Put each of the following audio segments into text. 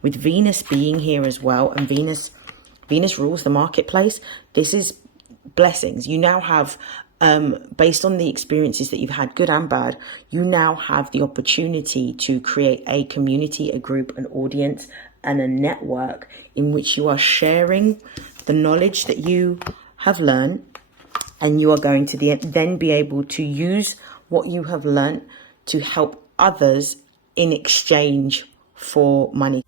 With Venus being here as well, and Venus rules the marketplace. This is blessings. You now have, based on the experiences that you've had, good and bad, you now have the opportunity to create a community, a group, an audience, and a network in which you are sharing the knowledge that you have learned, and you are going to then be able to use what you have learned to help others in exchange for money.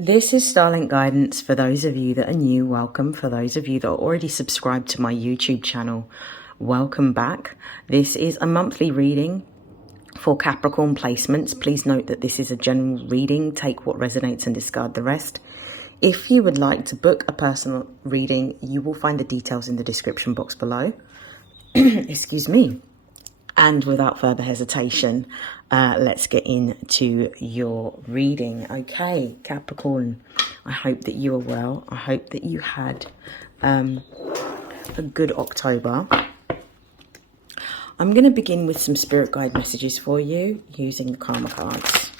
This is StarLink guidance for those of you that are new. Welcome. For those of you that are already subscribed to my YouTube channel, welcome back. This is a monthly reading for Capricorn placements. Please note that this is a general reading. Take what resonates and discard the rest. If you would like to book a personal reading, you will find the details in the description box below. Excuse me. And without further hesitation, let's get into your reading. Okay, Capricorn, I hope that you are well. I hope that you had a good October. I'm going to begin with some spirit guide messages for you using the Karma cards.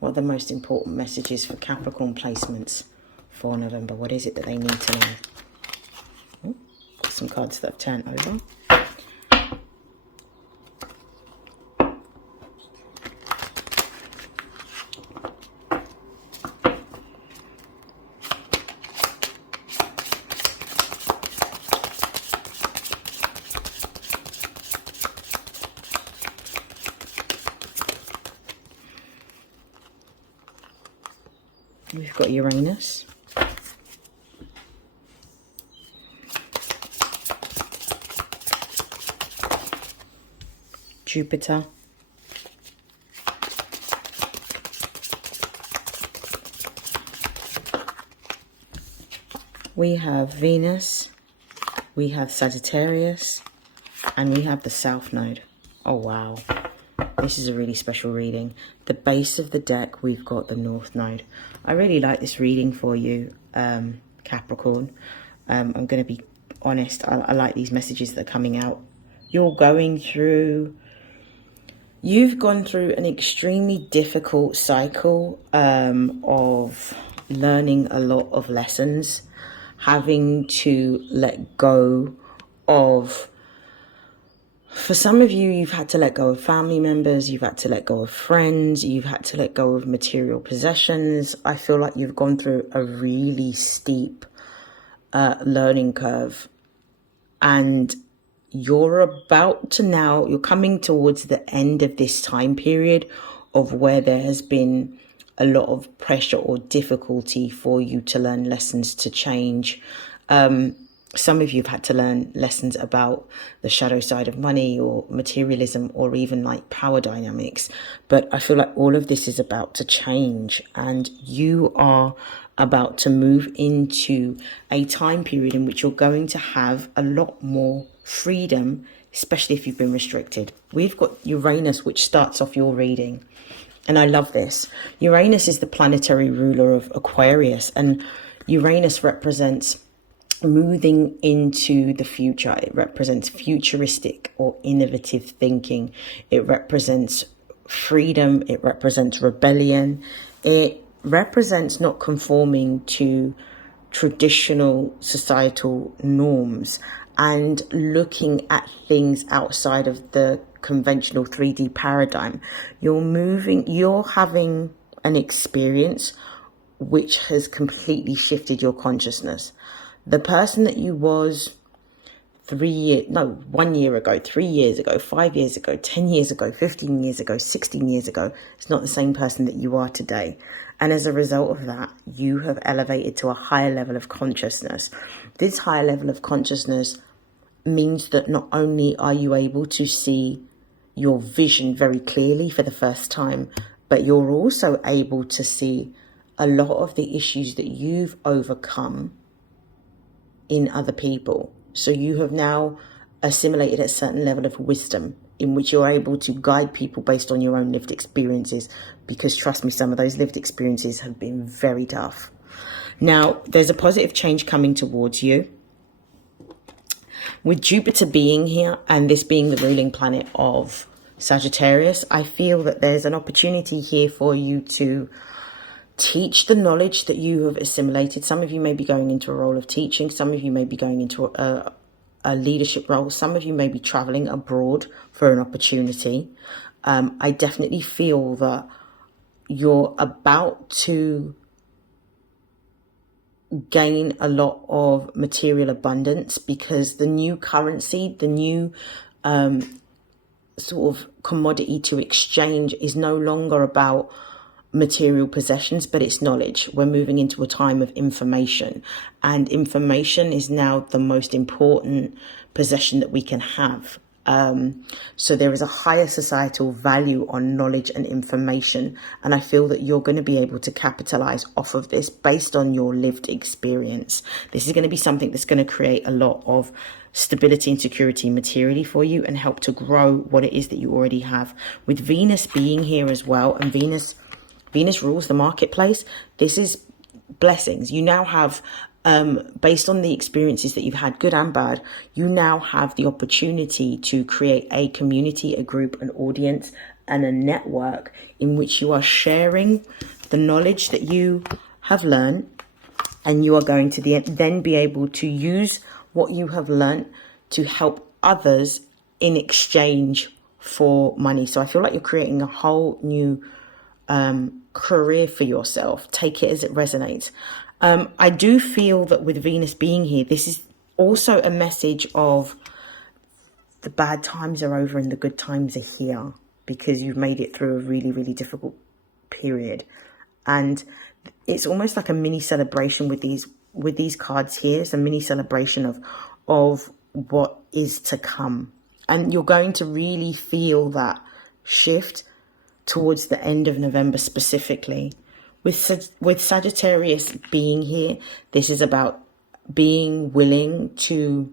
What are the most important messages for Capricorn placements for November? What is it that they need to know? Oh, got some cards that have turned over. We've got Uranus, Jupiter, we have Venus, we have Sagittarius, and we have the South Node. Oh wow, this is a really special reading. The base of the deck, we've got the North Node. I really like this reading for you, Capricorn. I'm going to be honest, I like these messages that are coming out. You've gone through an extremely difficult cycle of learning a lot of lessons, having to let go of, for some of you, you've had to let go of family members, you've had to let go of friends, you've had to let go of material possessions. I feel like you've gone through a really steep learning curve, and you're coming towards the end of this time period of where there has been a lot of pressure or difficulty for you to learn lessons to change. Some of you have had to learn lessons about the shadow side of money or materialism or even like power dynamics. But I feel like all of this is about to change, and you are about to move into a time period in which you're going to have a lot more freedom, especially if you've been restricted. We've got Uranus, which starts off your reading. And I love this. Uranus is the planetary ruler of Aquarius, and Uranus represents moving into the future. It represents futuristic or innovative thinking. It represents freedom. It represents rebellion. It represents not conforming to traditional societal norms and looking at things outside of the conventional 3D paradigm. You're having an experience which has completely shifted your consciousness. The person that you was 1 year ago, 3 years ago, 5 years ago, 10 years ago, 15 years ago, 16 years ago, it's not the same person that you are today. And as a result of that, you have elevated to a higher level of consciousness. This higher level of consciousness means that not only are you able to see your vision very clearly for the first time, but you're also able to see a lot of the issues that you've overcome in other people. So you have now assimilated a certain level of wisdom in which you're able to guide people based on your own lived experiences, because trust me, some of those lived experiences have been very tough. Now, there's a positive change coming towards you. With Jupiter being here and this being the ruling planet of Sagittarius, I feel that there's an opportunity here for you to teach the knowledge that you have assimilated. Some of you may be going into a role of teaching. Some of you may be going into a leadership role. Some of you may be traveling abroad for an opportunity. I definitely feel that you're about to gain a lot of material abundance, because the new currency, the new sort of commodity to exchange is no longer about material possessions, but it's knowledge. We're moving into a time of information, and information is now the most important possession that we can have. So there is a higher societal value on knowledge and information, and I feel that you're going to be able to capitalize off of this based on your lived experience. This is going to be something that's going to create a lot of stability and security materially for you and help to grow what it is that you already have. With Venus being here as well, and Venus rules the marketplace. This is blessings. You now have, based on the experiences that you've had, good and bad, you now have the opportunity to create a community, a group, an audience, and a network in which you are sharing the knowledge that you have learned, and you are going to then be able to use what you have learned to help others in exchange for money. So I feel like you're creating a whole new career for yourself. Take it as it resonates. I do feel that with Venus being here, this is also a message of the bad times are over and the good times are here, because you've made it through a really, really difficult period. And it's almost like a mini celebration with these cards here. It's a mini celebration of what is to come. And you're going to really feel that shift towards the end of November specifically. With Sagittarius being here, this is about being willing to,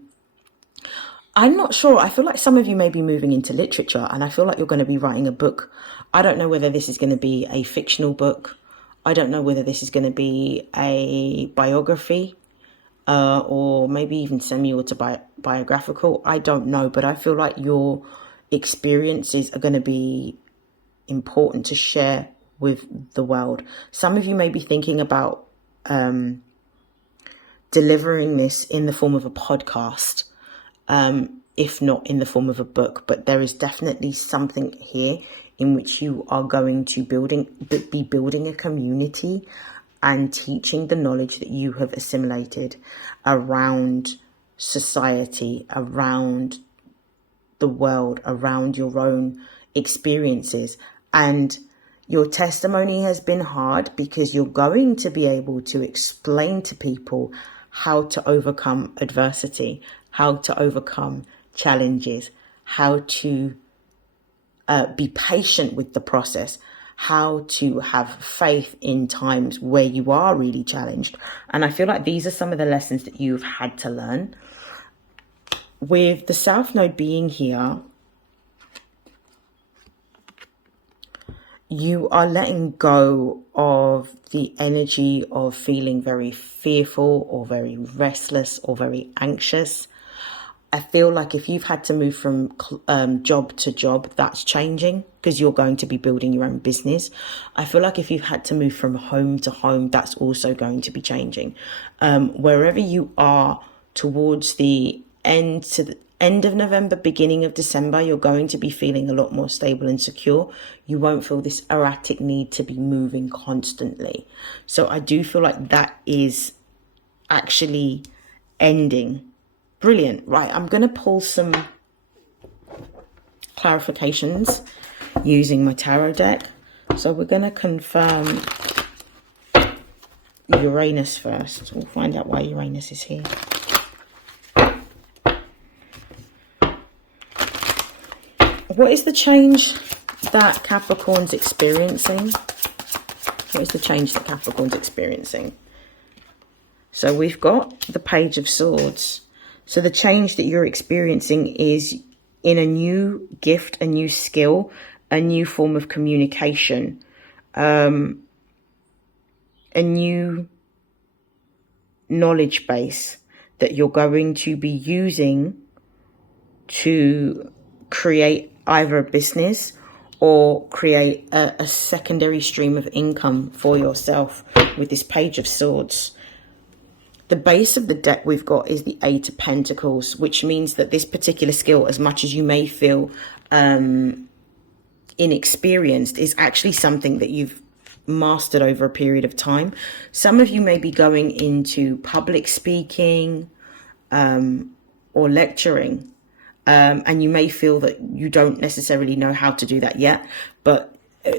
I'm not sure, I feel like some of you may be moving into literature, and I feel like you're going to be writing a book. I don't know whether this is going to be a fictional book. I don't know whether this is going to be a biography, or maybe even semi-autobiographical. I don't know, but I feel like your experiences are going to be important to share with the world. Some of you may be thinking about delivering this in the form of a podcast, if not in the form of a book. But there is definitely something here in which you are going to be building a community and teaching the knowledge that you have assimilated around society, around the world, around your own experiences. And your testimony has been hard, because you're going to be able to explain to people how to overcome adversity, how to overcome challenges, how to be patient with the process, how to have faith in times where you are really challenged. And I feel like these are some of the lessons that you've had to learn. With the South Node being here, you are letting go of the energy of feeling very fearful or very restless or very anxious. I feel like if you've had to move from job to job, that's changing, because you're going to be building your own business. I feel like if you've had to move from home to home, that's also going to be changing. Wherever you are towards the end of November, beginning of December, you're going to be feeling a lot more stable and secure. You won't feel this erratic need to be moving constantly. So I do feel like that is actually ending. Brilliant. Right, I'm going to pull some clarifications using my tarot deck. So we're going to confirm Uranus first. We'll find out why Uranus is here. What is the change that Capricorn's experiencing? What is the change that Capricorn's experiencing? So we've got the Page of Swords. So the change that you're experiencing is in a new gift, a new skill, a new form of communication, a new knowledge base that you're going to be using to create either a business or create a secondary stream of income for yourself with this Page of Swords. The base of the deck we've got is the Eight of Pentacles, which means that this particular skill, as much as you may feel inexperienced, is actually something that you've mastered over a period of time. Some of you may be going into public speaking or lecturing, and you may feel that you don't necessarily know how to do that yet, but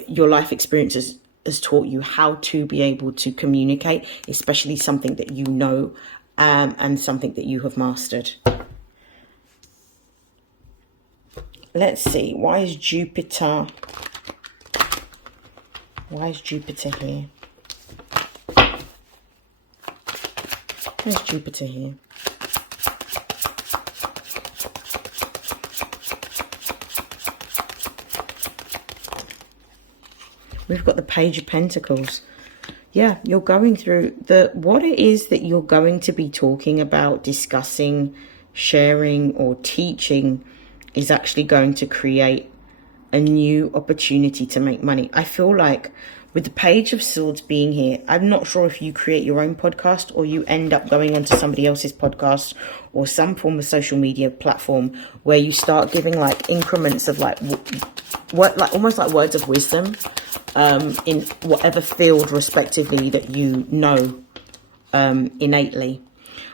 your life experiences has taught you how to be able to communicate, especially something that you know and something that you have mastered. Let's see, why is Jupiter here? Where's Jupiter here? We've got the Page of Pentacles. Yeah, you're going through what it is that you're going to be talking about, discussing, sharing, or teaching is actually going to create a new opportunity to make money. I feel like with the Page of Swords being here, I'm not sure if you create your own podcast or you end up going onto somebody else's podcast or some form of social media platform where you start giving like increments of like almost like words of wisdom in whatever field respectively that you know innately.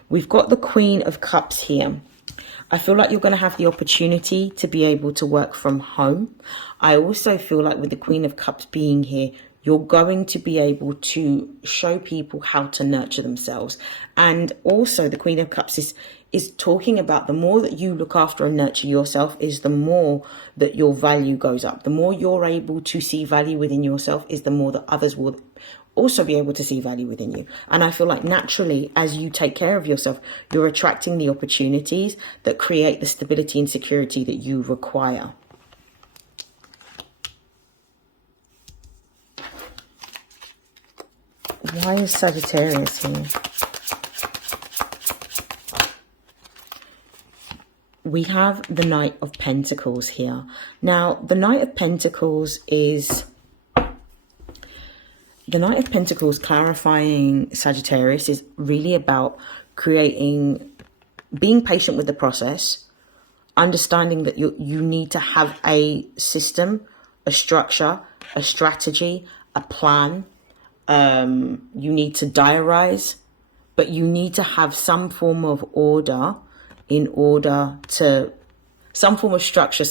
We've got the Queen of Cups here. I feel like you're going to have the opportunity to be able to work from home. I also feel like with the Queen of Cups being here, you're going to be able to show people how to nurture themselves. And also the Queen of Cups is talking about the more that you look after and nurture yourself is the more that your value goes up. The more you're able to see value within yourself is the more that others will also be able to see value within you. And I feel like naturally, as you take care of yourself, you're attracting the opportunities that create the stability and security that you require. Why is Sagittarius here? We have the Knight of Pentacles here. Now, the Knight of Pentacles is... The Knight of Pentacles clarifying Sagittarius is really about being patient with the process, understanding that you need to have a system, a structure, a strategy, a plan. You need to diarize, but you need to have some form of order some form of structure,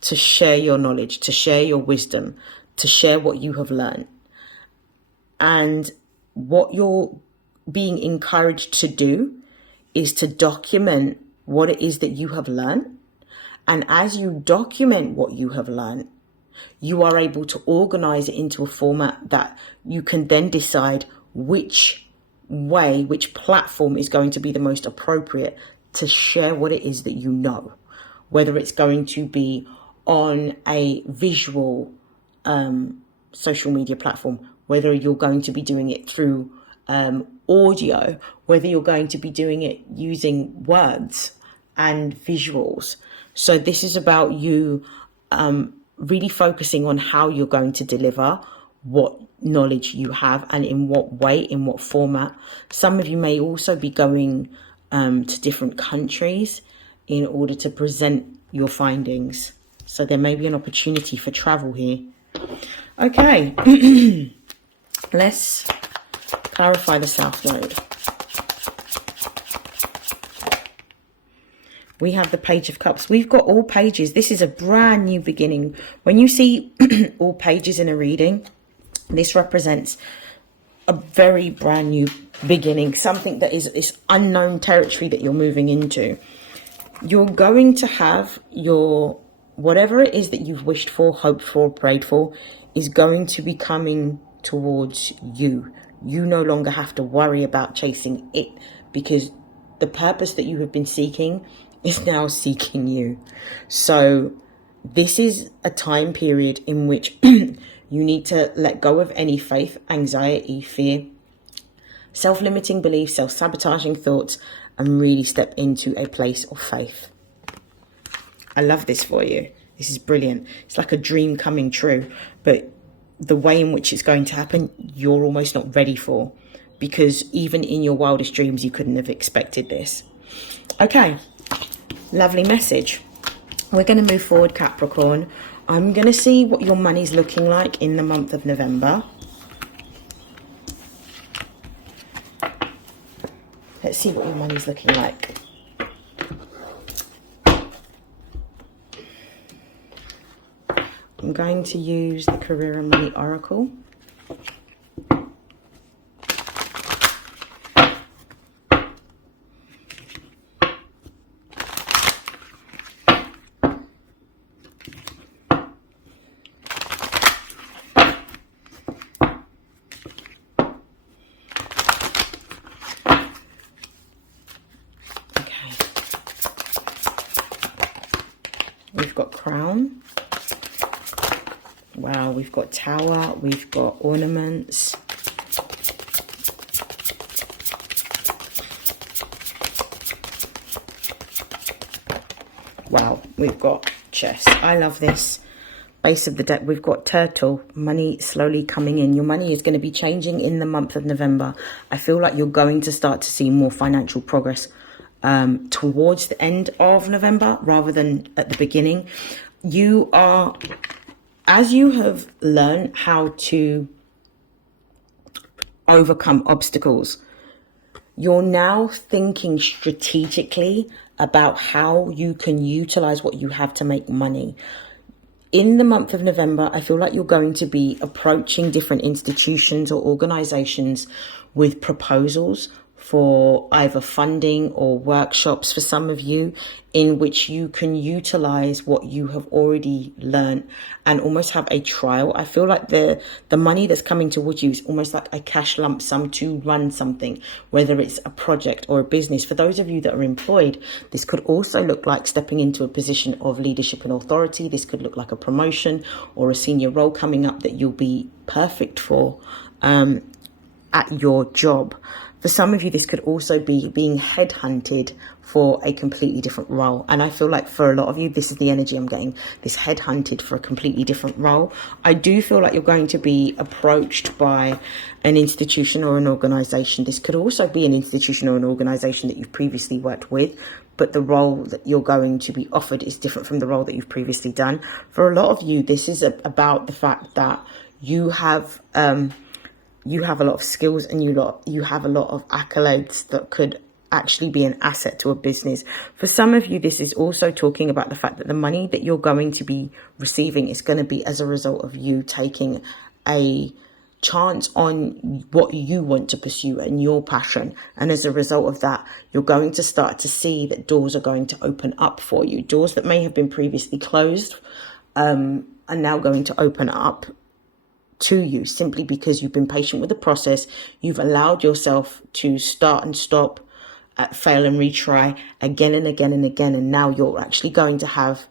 to share your knowledge, to share your wisdom, to share what you have learned. And what you're being encouraged to do is to document what it is that you have learned. And as you document what you have learned, you are able to organize it into a format that you can then decide which platform is going to be the most appropriate to share what it is that you know. Whether it's going to be on a visual social media platform, whether you're going to be doing it through audio, whether you're going to be doing it using words and visuals. So this is about you really focusing on how you're going to deliver what knowledge you have and in what way, in what format. Some of you may also be going to different countries in order to present your findings. So there may be an opportunity for travel here. Okay. Let's clarify the South Node. We have the Page of Cups. We've got all pages. This is a brand new beginning. When you see all pages in a reading, this represents a very brand new beginning, something that is unknown territory that you're moving into. You're going to have your, whatever it is that you've wished for, hoped for, prayed for, is going to be coming towards you. You no longer have to worry about chasing it, because the purpose that you have been seeking is now seeking you. So this is a time period in which you need to let go of any faith, anxiety, fear, self-limiting beliefs, self-sabotaging thoughts, and really step into a place of faith. I love this for you. This is brilliant. It's like a dream coming true, but the way in which it's going to happen, you're almost not ready for, because even in your wildest dreams, you couldn't have expected this. Okay, lovely message. We're going to move forward, Capricorn. I'm going to see what your money's looking like in the month of November. Let's see what your money's looking like. I'm going to use the Career and Money Oracle. We've got Crown. Wow, we've got Tower, we've got Ornaments. Wow, we've got Chest. I love this. Base of the deck, we've got Turtle. Money slowly coming in. Your money is going to be changing in the month of November. I feel like you're going to start to see more financial progress towards the end of November rather than at the beginning. You are, as you have learned how to overcome obstacles, you're now thinking strategically about how you can utilize what you have to make money. In the month of November, I feel like you're going to be approaching different institutions or organizations with proposals for either funding or workshops for some of you, in which you can utilize what you have already learned and almost have a trial. I feel like the money that's coming towards you is almost like a cash lump sum to run something, whether it's a project or a business. For those of you that are employed, this could also look like stepping into a position of leadership and authority. This could look like a promotion or a senior role coming up that you'll be perfect for at your job. For some of you, this could also be being headhunted for a completely different role. And I feel like for a lot of you, this is the energy I'm getting, this headhunted for a completely different role. I do feel like you're going to be approached by an institution or an organization. This could also be an institution or an organization that you've previously worked with, but the role that you're going to be offered is different from the role that you've previously done. For a lot of you, this is about the fact that you have a lot of skills and you have a lot of accolades that could actually be an asset to a business. For some of you, this is also talking about the fact that the money that you're going to be receiving is going to be as a result of you taking a chance on what you want to pursue and your passion. And as a result of that, you're going to start to see that doors are going to open up for you. Doors that may have been previously closed are now going to open up to you, simply because you've been patient with the process. You've allowed yourself to start and stop, fail and retry again and again and again. And now you're actually going to have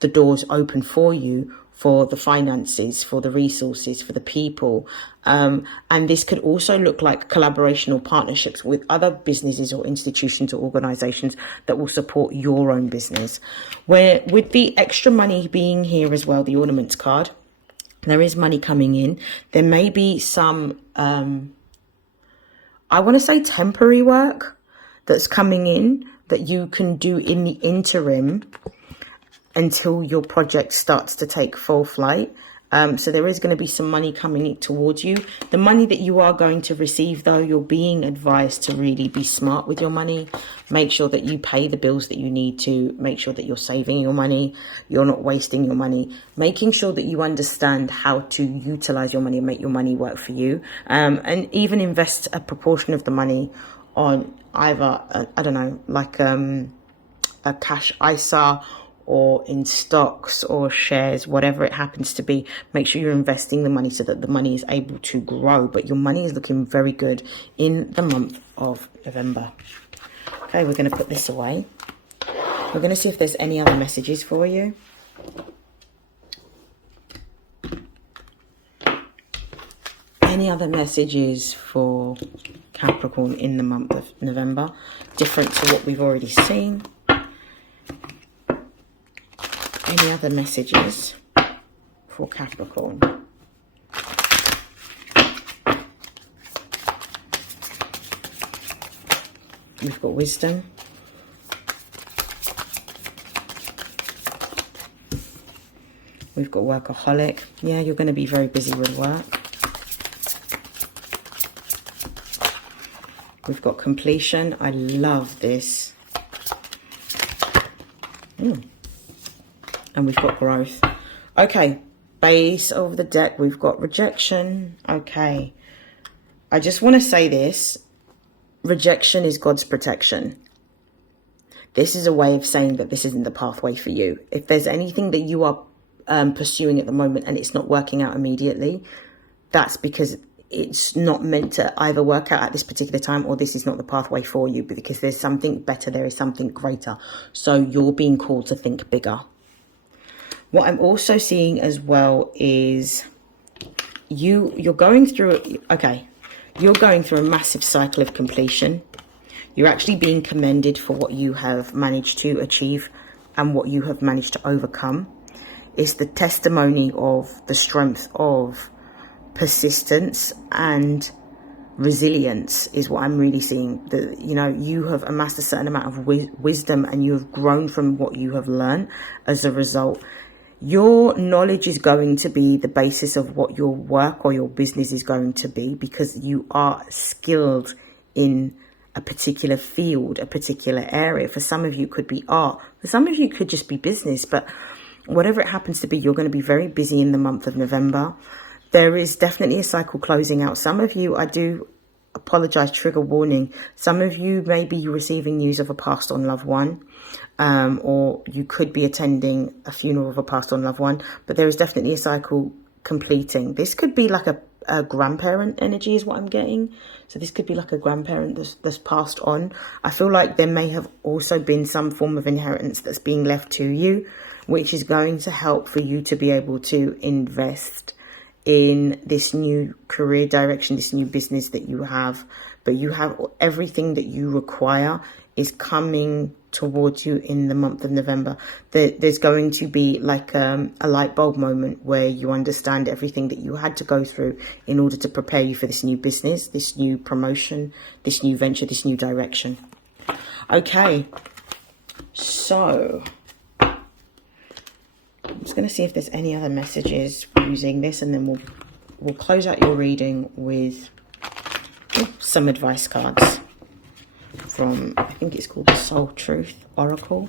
the doors open for you, for the finances, for the resources, for the people. And this could also look like collaboration or partnerships with other businesses or institutions or organizations that will support your own business. Where with the extra money being here as well, the ornaments card, there is money coming in. There may be some, I want to say temporary work that's coming in that you can do in the interim until your project starts to take full flight. So there is going to be some money coming towards you. The money that you are going to receive, though, you're being advised to really be smart with your money. Make sure that you pay the bills that you need to. Make sure that you're saving your money. You're not wasting your money. Making sure that you understand how to utilize your money and make your money work for you. And even invest a proportion of the money on either, I don't know, like a cash ISA, or in stocks or shares, whatever it happens to be. Make sure you're investing the money so that the money is able to grow. But your money is looking very good in the month of November. Okay, we're going to put this away. We're going to see if there's any other messages for you. Any other messages for Capricorn in the month of November, different to what we've already seen? any other messages for Capricorn? We've got wisdom. We've got workaholic. Yeah, you're going to be very busy with work. We've got completion. I love this. And we've got growth. Okay, base of the deck, we've got rejection. Okay, I just want to say this. Rejection is God's protection. This is a way of saying that this isn't the pathway for you. If there's anything that you are pursuing at the moment and it's not working out immediately, that's because it's not meant to either work out at this particular time, or this is not the pathway for you, because there's something better, there is something greater. So you're being called to think bigger. What I'm also seeing as well is you're going through, okay, you're going through a massive cycle of completion. You're actually being commended for what you have managed to achieve and what you have managed to overcome. It's the testimony of the strength of persistence and resilience is what I'm really seeing. That, you know, you have amassed a certain amount of wisdom, and you have grown from what you have learned as a result. Your knowledge is going to be the basis of what your work or your business is going to be, because you are skilled in a particular field, a particular area. For some of you, it could be art. For some of you, it could just be business. But whatever it happens to be, you're going to be very busy in the month of November. There is definitely a cycle closing out. Some of you, I do apologize, trigger warning. Some of you may be receiving news of a passed on loved one. Or you could be attending a funeral of a passed on loved one, but there is definitely a cycle completing. This could be like a grandparent energy is what I'm getting. So this could be like a grandparent that's passed on. I feel like there may have also been some form of inheritance that's being left to you, which is going to help for you to be able to invest in this new career direction, this new business that you have. But you have everything that you require is coming towards you in the month of November. There's going to be like a light bulb moment where you understand everything that you had to go through in order to prepare you for this new business, this new promotion, this new venture, this new direction. Okay, so I'm just going to see if there's any other messages using this, and then we'll close out your reading with some advice cards from, I think it's called the Soul Truth Oracle.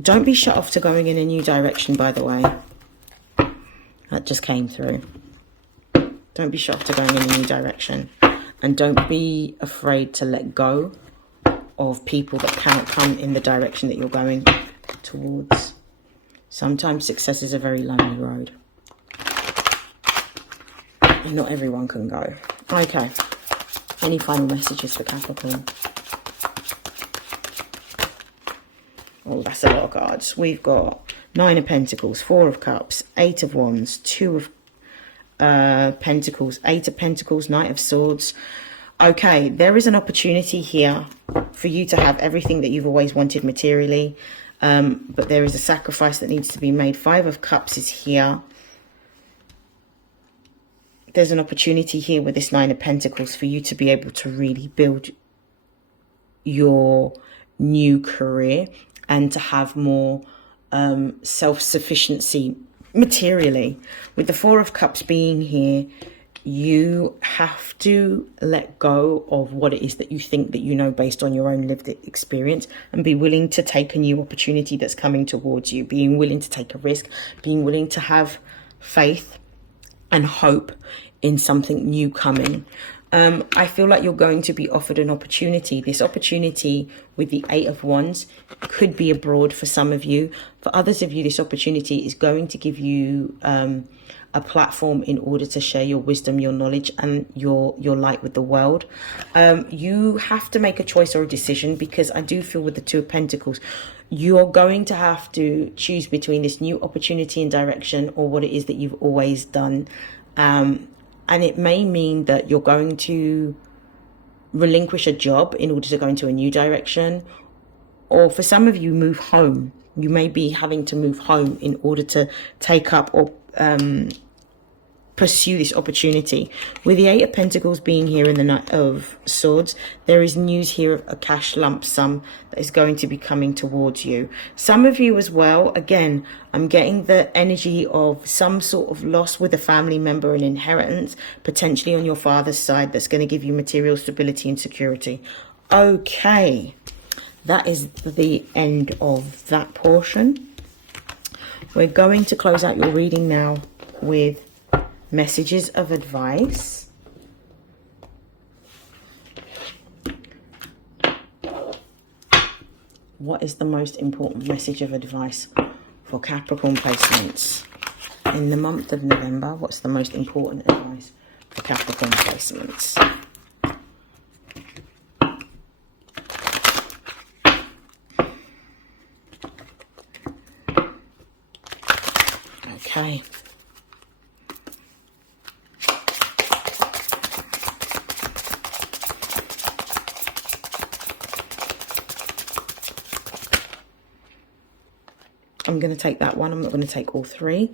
Don't be shut off to going in a new direction, by the way. That just came through. Don't be shut off to going in a new direction. And don't be afraid to let go of people that cannot come in the direction that you're going towards. Sometimes success is a very lonely road. And not everyone can go. Okay. Any final messages for Capricorn? Oh, that's a lot of cards. We've got 9 of Pentacles, 4 of Cups, 8 of Wands, 2 of Pentacles, 8 of Pentacles, Knight of Swords. Okay, there is an opportunity here for you to have everything that you've always wanted materially. But there is a sacrifice that needs to be made. 5 of Cups is here. There's an opportunity here with this 9 of Pentacles for you to be able to really build your new career and to have more self-sufficiency materially. With the 4 of Cups being here, you have to let go of what it is that you think that you know based on your own lived experience, and be willing to take a new opportunity that's coming towards you, being willing to take a risk, being willing to have faith and hope in something new coming. I feel like you're going to be offered an opportunity. This opportunity with the 8 of Wands could be abroad for some of you. For others of you, this opportunity is going to give you a platform in order to share your wisdom, your knowledge, and your light with the world. You have to make a choice or a decision, because I do feel with the 2 of Pentacles, you're going to have to choose between this new opportunity and direction or what it is that you've always done. And it may mean that you're going to relinquish a job in order to go into a new direction. Or for some of you, move home. You may be having to move home in order to take up or pursue this opportunity. With the Eight of Pentacles being here in the Knight of Swords, there is news here of a cash lump sum that is going to be coming towards you. Some of you as well, again, I'm getting the energy of some sort of loss with a family member, an inheritance, potentially on your father's side, that's going to give you material stability and security. Okay, that is the end of that portion. We're going to close out your reading now with messages of advice. What is the most important message of advice for Capricorn placements in the month of November? What's the most important advice for Capricorn placements? Okay. I'm going to take that one. I'm not going to take all three.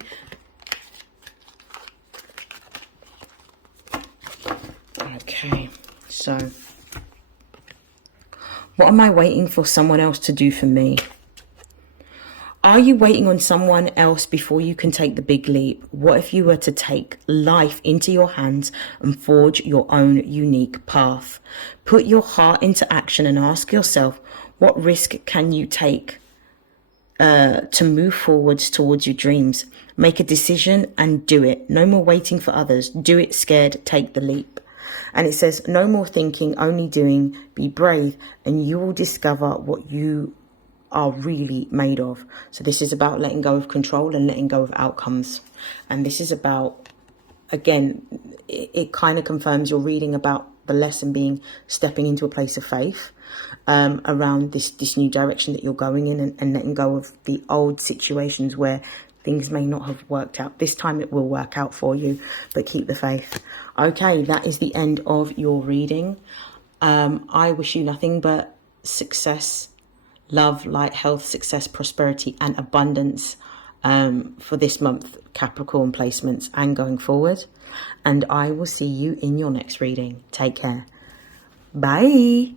Okay, so what am I waiting for someone else to do for me? Are you waiting on someone else before you can take the big leap? What if you were to take life into your hands and forge your own unique path? Put your heart into action and ask yourself, what risk can you take to move forwards towards your dreams? Make a decision and do it. No more waiting for others. Do it scared. Take the leap. And it says, no more thinking, only doing. Be brave, and you will discover what you are really made of. So this is about letting go of control and letting go of outcomes. And this is about, again, it kind of confirms your reading about the lesson being stepping into a place of faith around this new direction that you're going in, and letting go of the old situations where things may not have worked out. This time it will work out for you, but keep the faith. Okay, that is the end of your reading. I wish you nothing but success, love, light, health, success, prosperity, and abundance for this month, Capricorn placements, and going forward. And I will see you in your next reading. Take care. Bye.